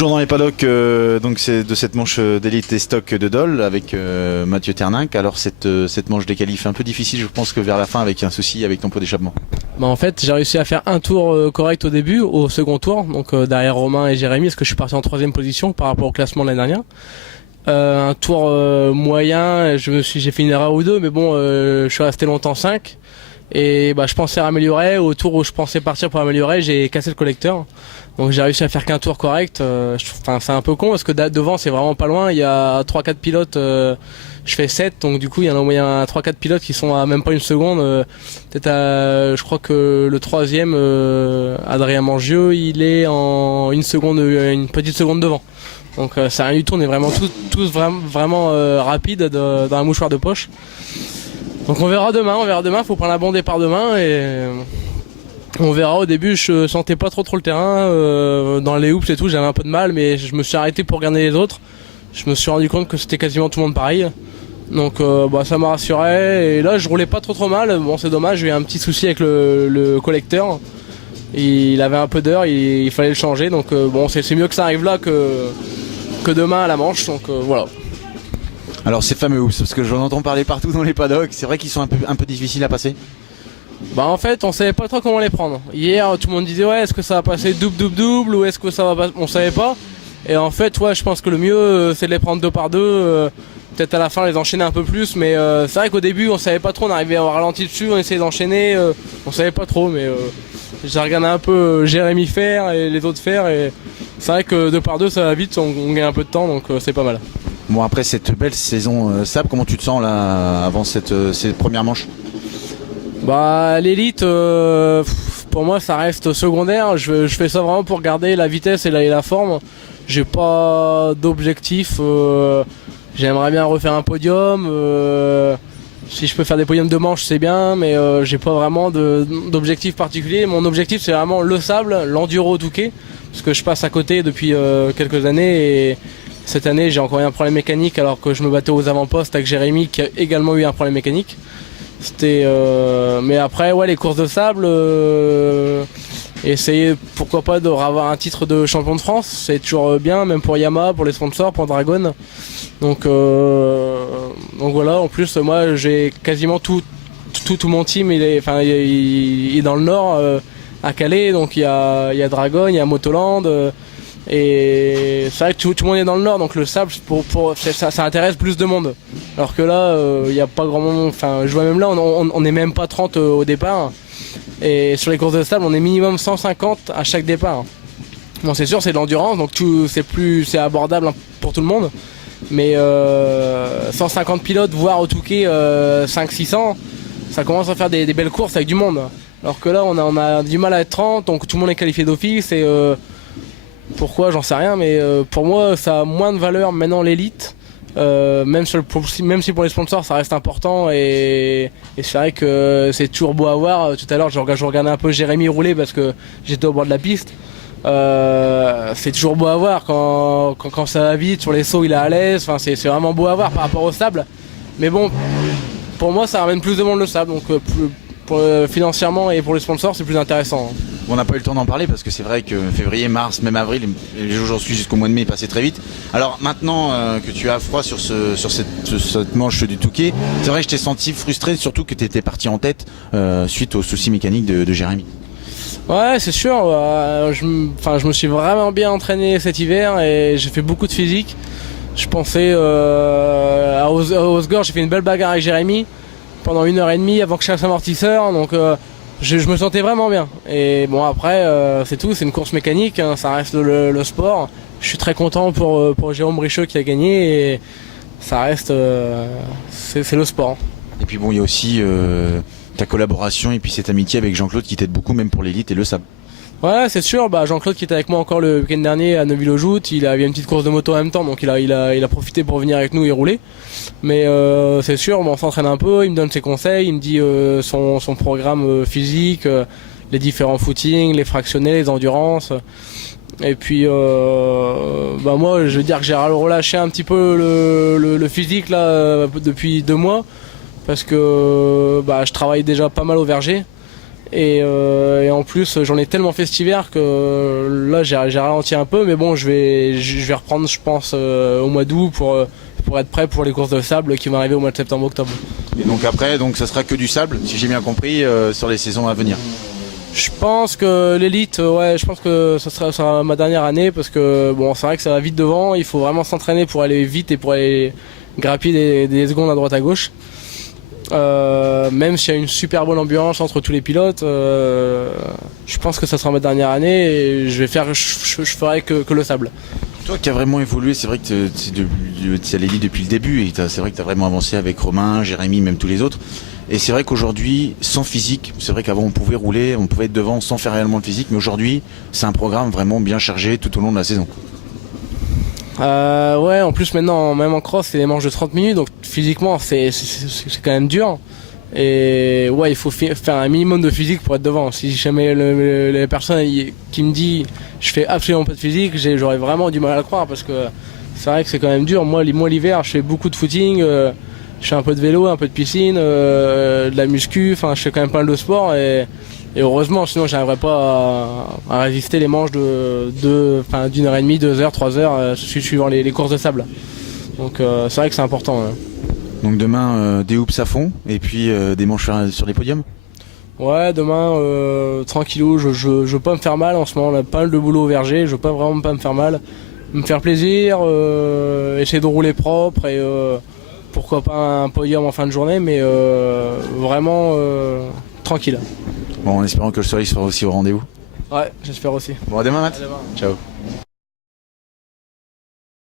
Toujours dans les paddocks, donc c'est de cette manche d'élite et stock de Dole avec Mathieu Terninck. Alors cette manche des qualifs un peu difficile, je pense que vers la fin avec un souci avec ton pot d'échappement. Bah en fait j'ai réussi à faire un tour correct au début, au second tour, donc derrière Romain et Jérémy, parce que je suis parti en 3e position par rapport au classement de l'année dernière. Un tour moyen, j'ai fait une erreur ou deux, mais bon, je suis resté longtemps 5. Et bah, je pensais améliorer. Au tour où je pensais partir pour améliorer, j'ai cassé le collecteur. Donc j'ai réussi à faire qu'un tour correct. C'est un peu con parce que devant c'est vraiment pas loin. Il y a 3-4 pilotes, je fais 7. Donc du coup il y en a au moins 3-4 pilotes qui sont à même pas une seconde. Je crois que le 3e, Adrien Mangieux, il est en une petite seconde devant. Donc c'est rien du tout, on est vraiment tous vraiment rapides dans un mouchoir de poche. Donc on verra demain, faut prendre un bon départ demain et on verra. Au début je sentais pas trop le terrain, dans les hoops et tout j'avais un peu de mal, mais je me suis arrêté pour regarder les autres. Je me suis rendu compte que c'était quasiment tout le monde pareil. Donc ça m'a rassuré et là je roulais pas trop mal. Bon c'est dommage, j'ai eu un petit souci avec le collecteur. Il avait un peu d'heure, il fallait le changer, donc bon c'est mieux que ça arrive là que demain à la manche, donc voilà. Alors ces fameux hoops, parce que j'en entends parler partout dans les paddocks, c'est vrai qu'ils sont un peu difficiles à passer. Bah en fait on savait pas trop comment les prendre. Hier tout le monde disait ouais est-ce que ça va passer double ou est-ce que ça va passer, on savait pas. Et en fait ouais je pense que le mieux c'est de les prendre 2 par 2, peut-être à la fin les enchaîner un peu plus, mais c'est vrai qu'au début on savait pas trop, on arrivait à ralenti dessus, on essayait d'enchaîner, on savait pas trop, mais j'ai regardé un peu Jérémy faire et les autres faire et c'est vrai que 2 par 2 ça va vite, on gagne un peu de temps, donc c'est pas mal. Bon après cette belle saison Sab, comment tu te sens là avant cette première manche? Bah l'élite pour moi ça reste secondaire, je fais ça vraiment pour garder la vitesse et la forme. J'ai pas d'objectif, j'aimerais bien refaire un podium, si je peux faire des podiums de manche c'est bien, mais j'ai pas vraiment d'objectif particulier. Mon objectif c'est vraiment le sable, l'enduro au Touquet, parce que je passe à côté depuis quelques années et cette année j'ai encore eu un problème mécanique alors que je me battais aux avant-postes avec Jérémy qui a également eu un problème mécanique. Mais après ouais les courses de sable, essayer pourquoi pas d'avoir un titre de champion de France, c'est toujours bien, même pour Yamaha, pour les sponsors, pour Dragon. Donc voilà, en plus moi j'ai quasiment tout mon team, il est dans le nord, à Calais, donc il y a Dragon, il y a Motoland. Et c'est vrai que tout le monde est dans le nord, donc le sable ça intéresse plus de monde. Alors que là, il n'y a pas grand monde. Enfin, je vois même là, on n'est même pas 30 au départ. Et sur les courses de sable, on est minimum 150 à chaque départ. Bon, c'est sûr, c'est de l'endurance, donc c'est abordable pour tout le monde. Mais 150 pilotes, voire au Touquet 500-600, ça commence à faire des belles courses avec du monde. Alors que là, on a du mal à être 30, donc tout le monde est qualifié d'office et pourquoi j'en sais rien, mais pour moi ça a moins de valeur maintenant l'élite, même si pour les sponsors ça reste important et c'est vrai que c'est toujours beau à voir. Tout à l'heure je regardais un peu Jérémy rouler parce que j'étais au bord de la piste. C'est toujours beau à voir quand ça va vite, sur les sauts il est à l'aise, enfin, c'est vraiment beau à voir par rapport au sable, mais bon pour moi ça ramène plus de monde le sable, donc financièrement et pour les sponsors c'est plus intéressant. On n'a pas eu le temps d'en parler parce que c'est vrai que février, mars, même avril, les jours j'en suis jusqu'au mois de mai, passé très vite. Alors maintenant que tu as froid sur cette manche du Touquet, c'est vrai que je t'ai senti frustré, surtout que tu étais parti en tête suite aux soucis mécaniques de Jérémy. Ouais c'est sûr, je me suis vraiment bien entraîné cet hiver et j'ai fait beaucoup de physique. Je pensais à Osgore, j'ai fait une belle bagarre avec Jérémy pendant 1h30 avant que je chasse amortisseur, donc je me sentais vraiment bien. Et bon après c'est tout, c'est une course mécanique, hein, ça reste le sport. Je suis très content pour Jérôme Bricheux qui a gagné et ça reste c'est le sport. Et puis bon il y a aussi ta collaboration et puis cette amitié avec Jean-Claude qui t'aide beaucoup même pour l'élite et le sable. Ouais c'est sûr, Jean-Claude qui était avec moi encore le week-end dernier à Neuville-aux-Joutes, il avait une petite course de moto en même temps, donc il a profité pour venir avec nous et rouler. Mais c'est sûr, on s'entraîne un peu, il me donne ses conseils, il me dit son programme physique, les différents footings, les fractionnés, les endurances. Et puis moi je veux dire que j'ai relâché un petit peu le physique là depuis 2 mois, parce que je travaille déjà pas mal au verger. Et en plus j'en ai tellement fait cet hiver que là j'ai ralenti un peu, mais bon je vais reprendre je pense au mois d'août pour être prêt pour les courses de sable qui vont arriver au mois de septembre-octobre. Et donc après, ça sera que du sable, si j'ai bien compris, sur les saisons à venir. Je pense que l'élite, je pense que ça sera ma dernière année parce que bon, c'est vrai que ça va vite devant, il faut vraiment s'entraîner pour aller vite et pour aller grappiller des secondes à droite à gauche. Même s'il y a une super bonne ambiance entre tous les pilotes, je pense que ça sera ma dernière année et je ferai que le sable. Toi qui as vraiment évolué, c'est vrai que tu es à l'élite depuis le début et c'est vrai que tu as vraiment avancé avec Romain, Jérémy, même tous les autres. Et c'est vrai qu'aujourd'hui, sans physique, c'est vrai qu'avant on pouvait rouler, on pouvait être devant sans faire réellement le physique, mais aujourd'hui c'est un programme vraiment bien chargé tout au long de la saison. Ouais, en plus maintenant, même en cross, c'est des manches de 30 minutes, donc physiquement c'est quand même dur. Et ouais, il faut faire un minimum de physique pour être devant. Si jamais les personnes qui me disent je fais absolument pas de physique, j'aurais vraiment du mal à le croire parce que c'est vrai que c'est quand même dur. Moi l'hiver, je fais beaucoup de footing, je fais un peu de vélo, un peu de piscine, de la muscu, enfin je fais quand même pas mal de sport et heureusement, sinon j'arriverais pas à résister les manches d'une heure et demie, 2 heures, 3 heures, suivant les courses de sable. Donc c'est vrai que c'est important. Ouais. Donc demain, des hoops à fond et puis des manches sur les podiums. Ouais, demain, tranquillou, je veux pas me faire mal en ce moment, on a pas mal de boulot au verger, je veux pas vraiment pas me faire mal, me faire plaisir, essayer de rouler propre et pourquoi pas un podium en fin de journée, mais vraiment tranquille. Bon, en espérant que le soleil sera aussi au rendez-vous. Ouais, j'espère aussi. Bon, à demain, Matt. À demain. Ciao.